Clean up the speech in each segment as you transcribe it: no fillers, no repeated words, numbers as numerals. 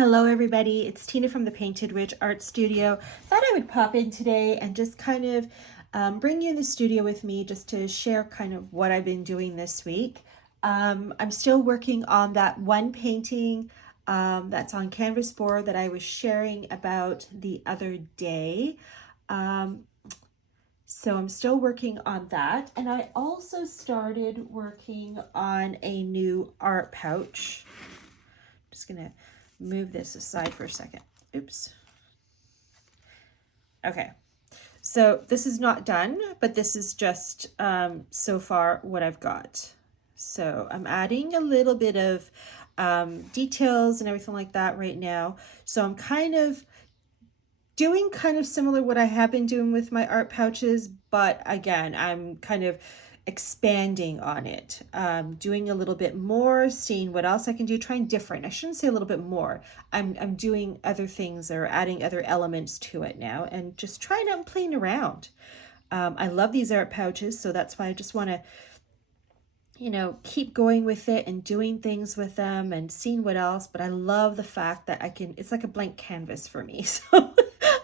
Hello everybody, it's Tina from the Painted Witch Art Studio. Thought I would pop in today and just kind of bring you in the studio with me just to share kind of what I've been doing this week. I'm still working on that one painting that's on canvas board that I was sharing about the other day. So I'm still working on that, and I also started working on a new art pouch. Just gonna move this aside for a second. Oops. Okay, so this is not done, but this is just so far what I've got. So I'm adding a little bit of details and everything like that right now. So I'm kind of doing kind of similar what I have been doing with my art pouches, but again, I'm kind of expanding on it, doing a little bit more, seeing what else I can do, trying different. I shouldn't say a little bit more. I'm doing other things or adding other elements to it now and just trying out and playing around. I love these art pouches, so that's why I just want to keep going with it and doing things with them and seeing what else. But I love the fact that it's like a blank canvas for me. So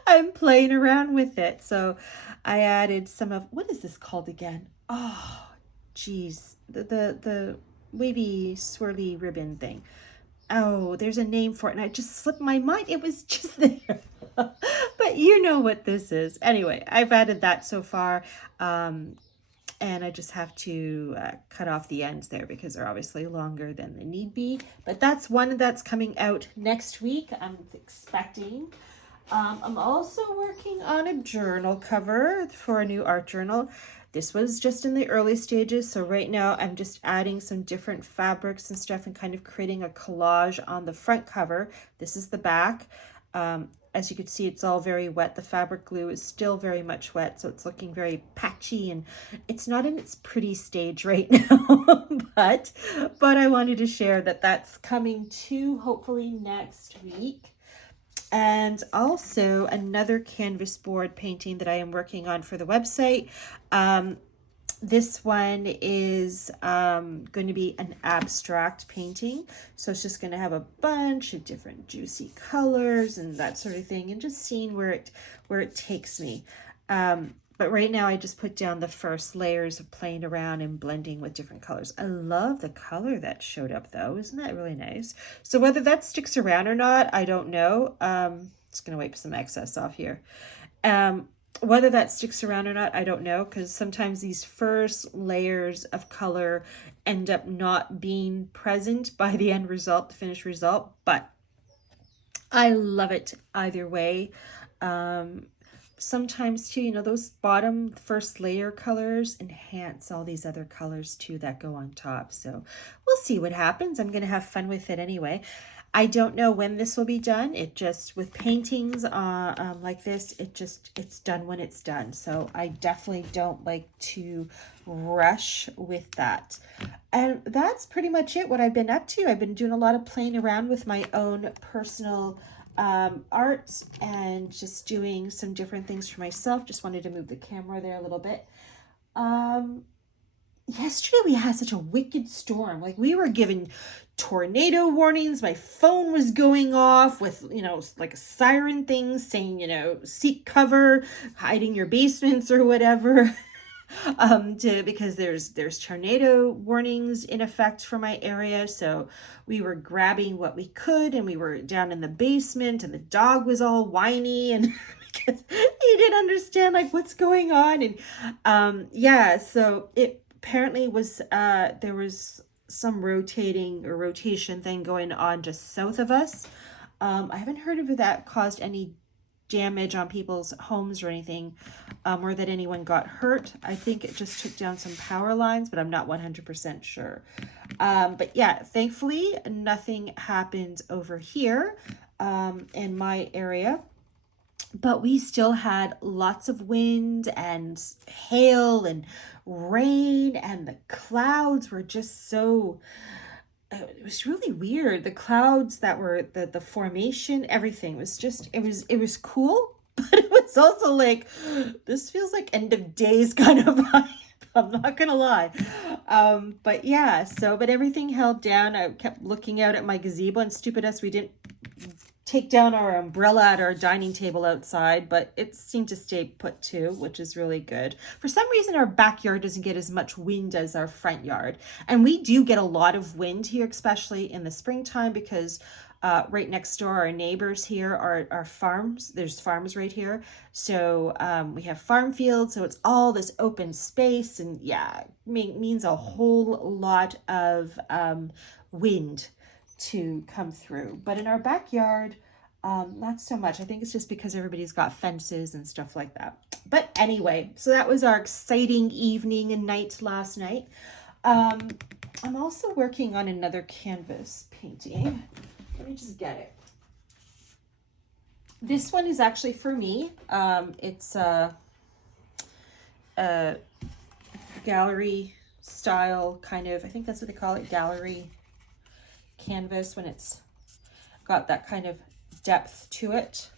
I'm playing around with it. So I added some of, what is this called again? Oh, geez. The wavy swirly ribbon thing. Oh, there's a name for it and I just slipped my mind. It was just there. But you know what this is. Anyway, I've added that so far. And I just have to cut off the ends there because they're obviously longer than they need be. But that's one that's coming out next week, I'm expecting. I'm also working on a journal cover for a new art journal. This was just in the early stages, so right now I'm just adding some different fabrics and stuff and kind of creating a collage on the front cover. This is the back. As you can see, it's all very wet. The fabric glue is still very much wet, so it's looking very patchy and it's not in its pretty stage right now. but I wanted to share that that's coming to hopefully next week. And also another canvas board painting that I am working on for the website. This one is going to be an abstract painting. So it's just going to have a bunch of different juicy colors and that sort of thing, and just seeing where it takes me. But right now I just put down the first layers of playing around and blending with different colors. I love the color that showed up though. Isn't that really nice? So whether that sticks around or not, I don't know. Just going to wipe some excess off here. Whether that sticks around or not, I don't know, because sometimes these first layers of color end up not being present by the end result, the finished result, but I love it either way. Sometimes too, those bottom first layer colors enhance all these other colors too that go on top. So we'll see what happens. I'm going to have fun with it anyway. I don't know when this will be done. It just, with paintings like this, it's done when it's done. So I definitely don't like to rush with that. And that's pretty much it, what I've been up to. I've been doing a lot of playing around with my own personal art and just doing some different things for myself. Just wanted to move the camera there a little bit. Yesterday we had such a wicked storm. Like, we were given tornado warnings. My phone was going off with, like a siren thing saying, seek cover, hiding your basements or whatever. Because there's tornado warnings in effect for my area. So we were grabbing what we could, and we were down in the basement, and the dog was all whiny and because he didn't understand like what's going on. And yeah, so it apparently was there was some rotation thing going on just south of us. I haven't heard of that caused any damage on people's homes or anything, or that anyone got hurt. I think it just took down some power lines, but I'm not 100% sure. But yeah, thankfully nothing happened over here in my area. But we still had lots of wind and hail and rain, and the clouds were just so, it was really weird. The clouds that were the formation, everything was just, it was cool, but it was also like, this feels like end of days kind of vibe. I'm not gonna lie. But yeah, but everything held down. I kept looking out at my gazebo, and stupid us, we didn't take down our umbrella at our dining table outside, but it seemed to stay put too, which is really good. For some reason, our backyard doesn't get as much wind as our front yard. And we do get a lot of wind here, especially in the springtime, because right next door, our neighbors here are farms. There's farms right here. So we have farm fields. So it's all this open space. And yeah, means a whole lot of wind to come through. But in our backyard, not so much. I think it's just because everybody's got fences and stuff like that. But anyway, so that was our exciting evening and night last night. I'm also working on another canvas painting. Let me just get it. This one is actually for me. It's a gallery style kind of, I think that's what they call it, gallery canvas, when it's got that kind of depth to it.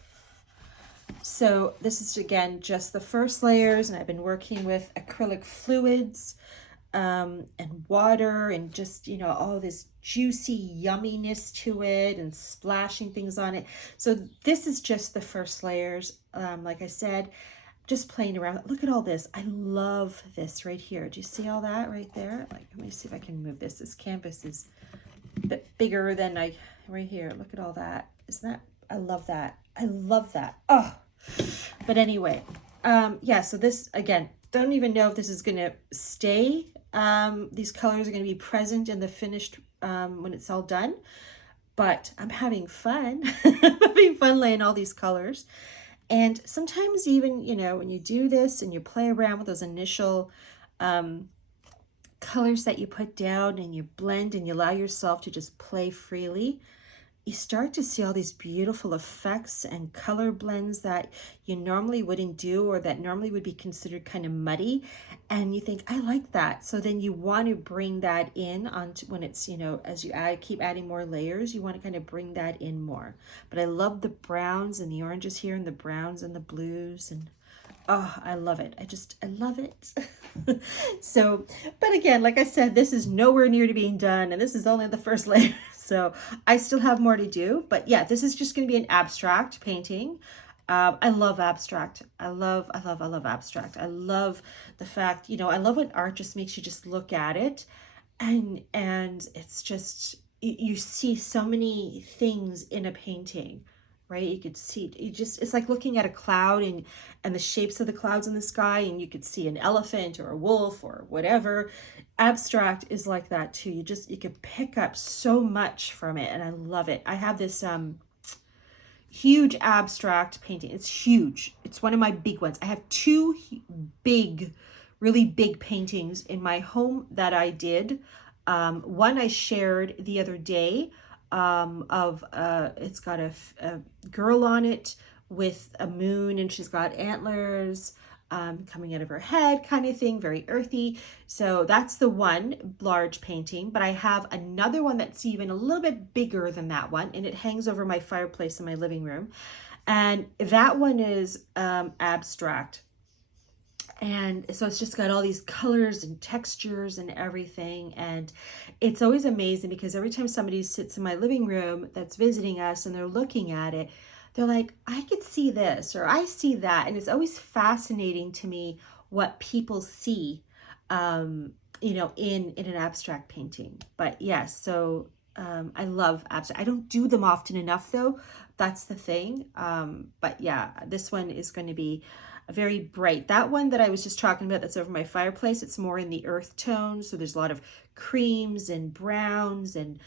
So this is again just the first layers, and I've been working with acrylic fluids and water, and just, you know, all this juicy yumminess to it, and splashing things on it. So this is just the first layers. Like I said, just playing around. Look at all this. I love this right here. Do you see all that right there? Like, let me see if I can move this. This canvas is a bit bigger than right here. Look at all that. Isn't that, I love that. I love that. Oh, but anyway, yeah, so this, again, don't even know if this is going to stay. These colors are going to be present in the finished, when it's all done, but I'm having fun. I'm having fun laying all these colors. And sometimes even, you know, when you do this and you play around with those initial, colors that you put down, and you blend and you allow yourself to just play freely, you start to see all these beautiful effects and color blends that you normally wouldn't do, or that normally would be considered kind of muddy. And you think, I like that. So then you want to bring that in onto, when it's, you know, as you keep adding more layers, you want to kind of bring that in more. But I love the browns and the oranges here, and the browns and the blues, and oh, I love it. I love it. So, but again, like I said, this is nowhere near to being done, and this is only the first layer. So I still have more to do, but yeah, this is just going to be an abstract painting. I love abstract. I love abstract. I love the fact, you know, I love when art just makes you just look at it, and it's just, you see so many things in a painting, right? You could see, it's like looking at a cloud, and the shapes of the clouds in the sky, and you could see an elephant or a wolf or whatever. Abstract is like that too. You could pick up so much from it, and I love it. I have this huge abstract painting. It's huge. It's one of my big ones. I have two big, really big paintings in my home that I did. One I shared the other day, it's got a girl on it with a moon, and she's got antlers coming out of her head, kind of thing, very earthy. So that's the one large painting. But I have another one that's even a little bit bigger than that one, and it hangs over my fireplace in my living room. And that one is abstract. And so it's just got all these colors and textures and everything. And it's always amazing, because every time somebody sits in my living room that's visiting us and they're looking at it, they're like, I could see this, or I see that. And it's always fascinating to me what people see, you know, in an abstract painting. But yes, so I love abstract. I don't do them often enough though. That's the thing. But yeah, this one is going to be very bright. That one that I was just talking about that's over my fireplace, it's more in the earth tones. So there's a lot of creams and browns and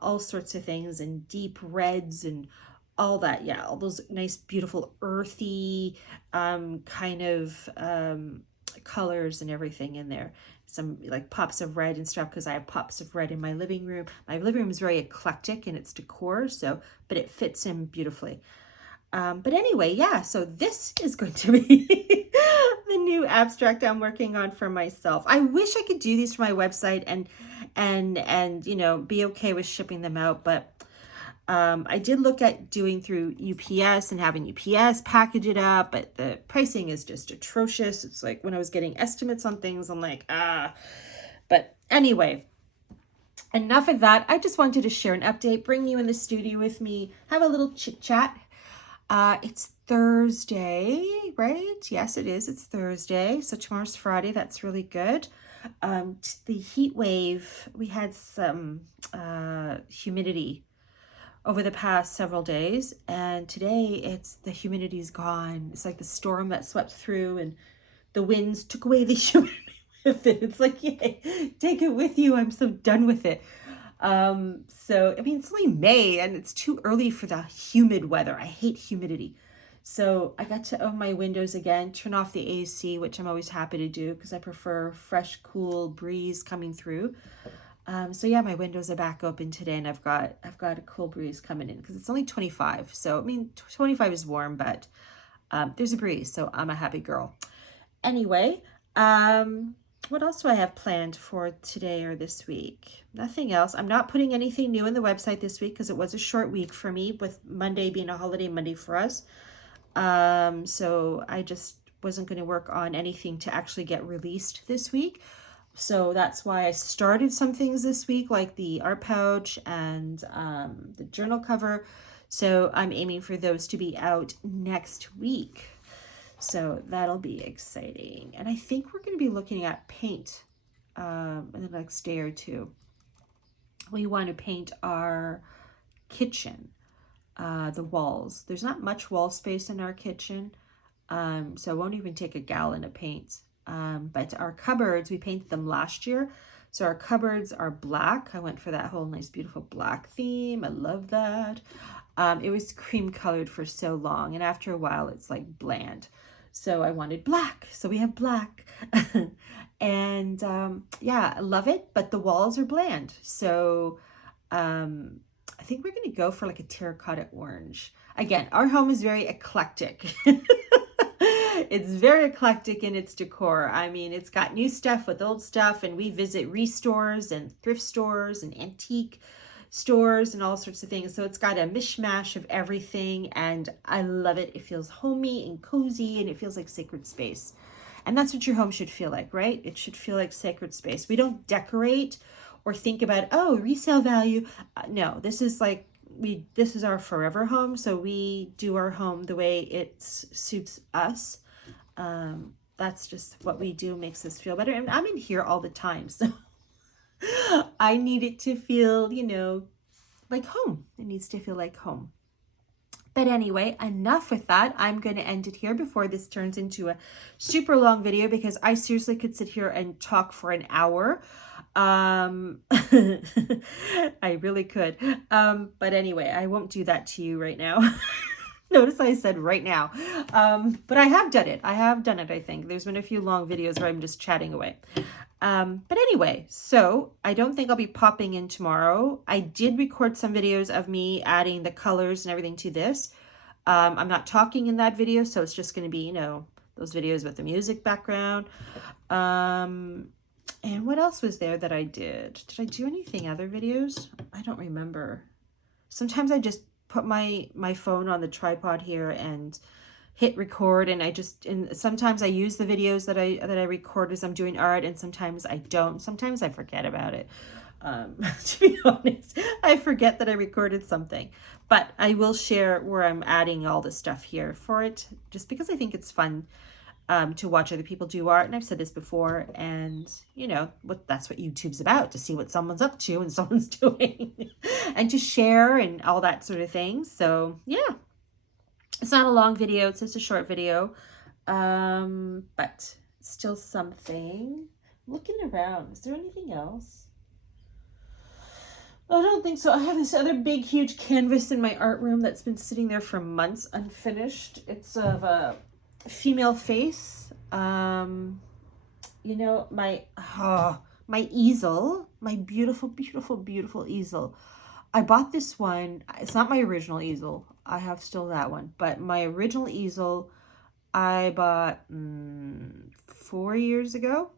all sorts of things, and deep reds and all that. Yeah, all those nice, beautiful, earthy kind of colors and everything in there. Some like pops of red and stuff, because I have pops of red in my living room. My living room is very eclectic in its decor, so, but it fits in beautifully. But anyway, yeah, so this is going to be the new abstract I'm working on for myself. I wish I could do these for my website and you know, be okay with shipping them out, but I did look at doing through UPS and having UPS package it up, but the pricing is just atrocious. It's like when I was getting estimates on things, I'm like, but anyway, enough of that. I just wanted to share an update, bring you in the studio with me, have a little chit chat. It's Thursday, right? Yes, it is. It's Thursday. So tomorrow's Friday. That's really good. The heat wave, we had some humidity over the past several days, and today the humidity's gone. It's like the storm that swept through and the winds took away the humidity with it. It's like, yay, take it with you. I'm so done with it. So I mean, it's only May and it's too early for the humid weather. I hate humidity. So I got to open my windows again, turn off the AC, which I'm always happy to do because I prefer fresh, cool breeze coming through. So yeah, my windows are back open today, and I've got a cool breeze coming in because it's only 25. So I mean, 25 is warm, but there's a breeze, so I'm a happy girl. Anyway, what else do I have planned for today or this week? Nothing else. I'm not putting anything new in the website this week because it was a short week for me, with Monday being a holiday Monday for us. So I just wasn't going to work on anything to actually get released this week. So that's why I started some things this week, like the art pouch and the journal cover. So I'm aiming for those to be out next week. So that'll be exciting. And I think we're going to be looking at paint in the next day or two. We want to paint our kitchen, the walls. There's not much wall space in our kitchen, so it won't even take a gallon of paint. But our cupboards, we painted them last year. So our cupboards are black. I went for that whole nice, beautiful black theme. I love that. It was cream colored for so long, and after a while, it's like bland. So I wanted black. So we have black. And yeah, I love it, but the walls are bland. So I think we're going to go for like a terracotta orange. Again, our home is very eclectic. It's very eclectic in its decor. I mean, it's got new stuff with old stuff, and we visit restores and thrift stores and antique stores and all sorts of things. So it's got a mishmash of everything, and I love it. It feels homey and cozy, and it feels like sacred space. And that's what your home should feel like, right? It should feel like sacred space. We don't decorate or think about, oh, resale value. No, this is like, this is our forever home. So we do our home the way it suits us. That's just what we do, makes us feel better. And I'm in here all the time, so I need it to feel, like home. It needs to feel like home. But anyway, enough with that. I'm going to end it here before this turns into a super long video, because I seriously could sit here and talk for an hour. I really could. But anyway, I won't do that to you right now. Notice I said right now. But I have done it. I think. There's been a few long videos where I'm just chatting away. But anyway, so I don't think I'll be popping in tomorrow. I did record some videos of me adding the colors and everything to this. I'm not talking in that video, so it's just going to be, those videos with the music background. And what else was there that I did? Did I do anything other videos? I don't remember. Sometimes I just put my phone on the tripod here and hit record, and sometimes I use the videos that I record as I'm doing art, and sometimes I don't. Sometimes I forget about it. To be honest, I forget that I recorded something, but I will share where I'm adding all the stuff here for it, just because I think it's fun to watch other people do art. And I've said this before, and that's what YouTube's about, to see what someone's up to and someone's doing and to share and all that sort of thing. So yeah, it's not a long video, it's just a short video, but still something. Looking around, is there anything else? I don't think so. I have this other big, huge canvas in my art room that's been sitting there for months unfinished. It's of a female face. My easel, my beautiful, beautiful, beautiful easel. I bought this one. It's not my original easel. I have still that one, but my original easel I bought 4 years ago.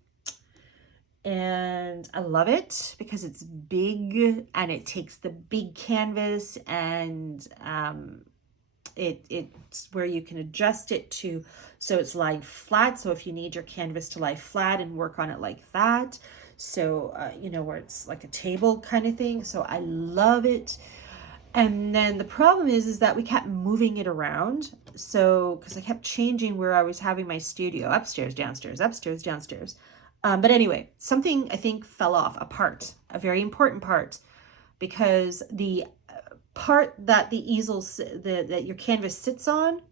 And I love it because it's big and it takes the big canvas, and it's where you can adjust it so it's lying flat. So if you need your canvas to lie flat and work on it like that. So, you know, where it's like a table kind of thing. So I love it. And then the problem is that we kept moving it around. So, because I kept changing where I was having my studio, upstairs, downstairs, upstairs, downstairs. But anyway, something I think fell off, a part, a very important part, because the part that the easel, that your canvas sits on,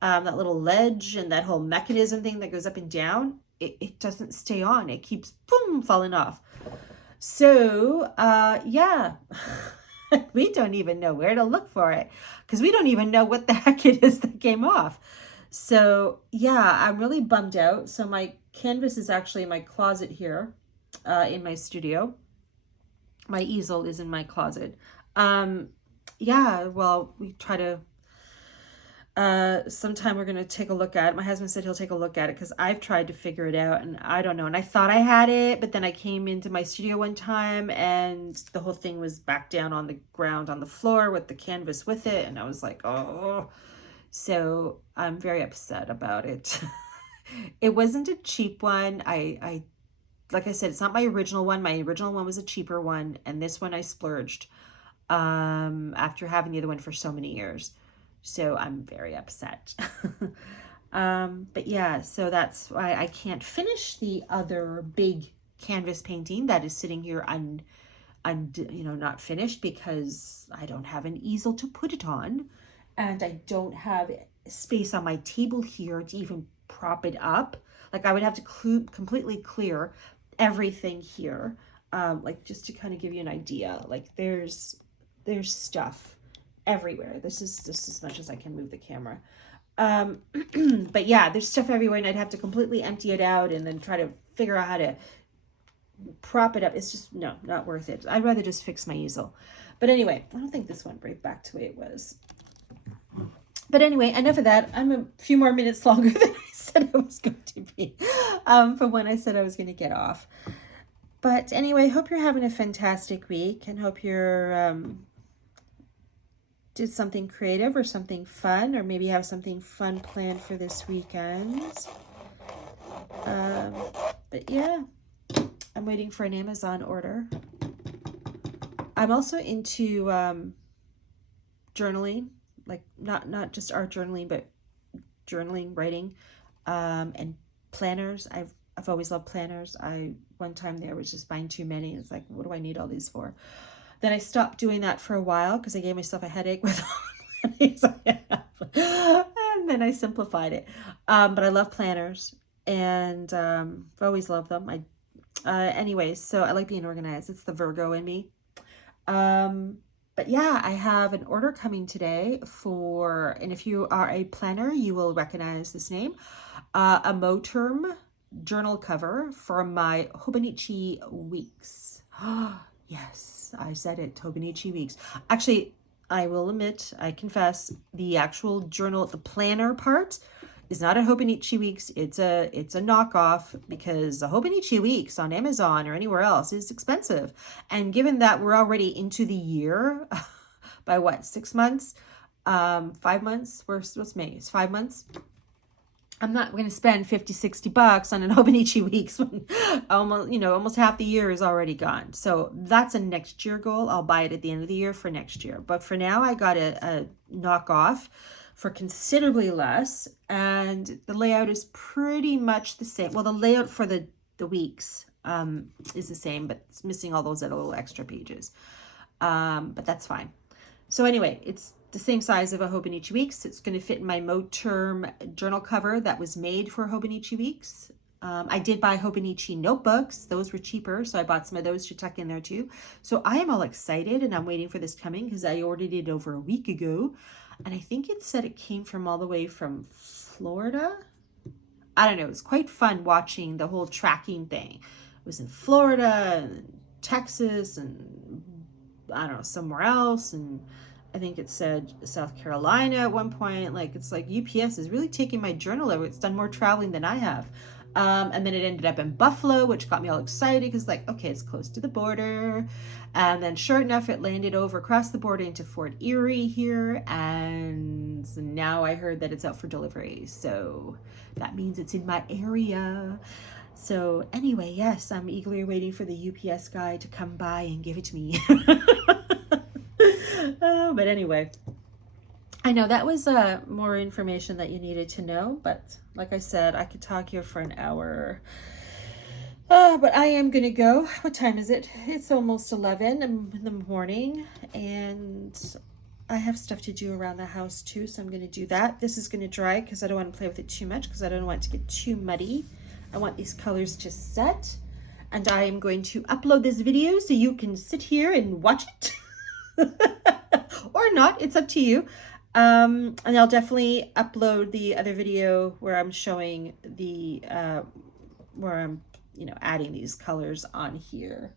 that little ledge and that whole mechanism thing that goes up and down, it doesn't stay on. It keeps boom falling off. So, yeah, we don't even know where to look for it because we don't even know what the heck it is that came off. So, yeah, I'm really bummed out. So my canvas is actually in my closet here, in my studio. My easel is in my closet. Yeah, well, we try to sometime we're going to take a look at it. My husband said he'll take a look at it because I've tried to figure it out and I don't know. And I thought I had it, but then I came into my studio one time and the whole thing was back down on the ground on the floor with the canvas with it. And I was like, oh, so I'm very upset about it. It wasn't a cheap one. Like I said, it's not my original one. My original one was a cheaper one. And this one I splurged, after having the other one for so many years. So I'm very upset. But yeah, so that's why I can't finish the other big canvas painting that is sitting here not finished because I don't have an easel to put it on, and I don't have space on my table here to even prop it up. Like I would have to completely clear everything here. Like just to kind of give you an idea, like there's stuff everywhere. This is just as much as I can move the camera. But yeah, there's stuff everywhere and I'd have to completely empty it out and then try to figure out how to prop it up. It's just, no, not worth it. I'd rather just fix my easel. But anyway, I don't think this went right back to the way it was. But anyway, enough of that. I'm a few more minutes longer than I said I was going to be, from when I said I was going to get off. But anyway, hope you're having a fantastic week and hope you're, did something creative or something fun, or maybe have something fun planned for this weekend. But yeah, I'm waiting for an Amazon order. I'm also into journaling, like not just art journaling, but journaling, writing, and planners. I've always loved planners. One time there was just buying too many. It's like, what do I need all these for? Then I stopped doing that for a while because I gave myself a headache with all the planners I have. And then I simplified it. But I love planners and I've always loved them. Anyways, so I like being organized. It's the Virgo in me. But yeah, I have an order coming today and if you are a planner, you will recognize this name, a Moterm journal cover for my Hobonichi weeks. Yes, I said it, Hobonichi weeks. Actually, I will admit, I confess, the actual journal, the planner part is not a Hobonichi weeks. It's a knockoff because the Hobonichi weeks on Amazon or anywhere else is expensive. And given that we're already into the year by what, 6 months, 5 months, what's May? It's 5 months. I'm not going to spend $50-$60 on an Hobonichi weeks when almost half the year is already gone. So that's a next year goal. I'll buy it at the end of the year for next year. But for now, I got a knockoff for considerably less. And the layout is pretty much the same. Well, the layout for the weeks is the same, but it's missing all those little extra pages. But that's fine. So anyway, it's the same size of a Hobonichi Weeks. It's going to fit in my Moterm journal cover that was made for Hobonichi Weeks. I did buy Hobonichi notebooks. Those were cheaper, so I bought some of those to tuck in there too. So I am all excited and I'm waiting for this coming because I ordered it over a week ago. And I think it said it came from all the way from Florida. I don't know. It was quite fun watching the whole tracking thing. It was in Florida and Texas and I don't know, somewhere else. And I think it said South Carolina at one point. Like, it's like UPS is really taking my journal over. It's done more traveling than I have. And then it ended up in Buffalo, which got me all excited because, like, okay, it's close to the border. And then sure enough, it landed over across the border into Fort Erie here. And now I heard that it's out for delivery. So that means it's in my area. So anyway, yes, I'm eagerly waiting for the UPS guy to come by and give it to me. But anyway, I know that was more information that you needed to know, but like I said, I could talk here for an hour. But I am gonna go. What time is it? It's almost 11 in the morning, and I have stuff to do around the house too, so I'm gonna do that. This is gonna dry because I don't want to play with it too much because I don't want it to get too muddy. I want these colors to set, and I am going to upload this video so you can sit here and watch it. Or not, it's up to you. And I'll definitely upload the other video where I'm showing the where I'm, you know, adding these colors on here.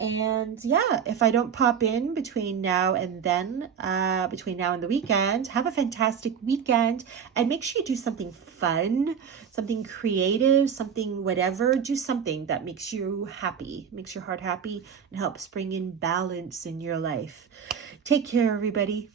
And yeah, if I don't pop in between now and then, between now and the weekend, have a fantastic weekend, and make sure you do something fun, something creative, something whatever. Do something that makes you happy, makes your heart happy, and helps bring in balance in your life. Take care, everybody.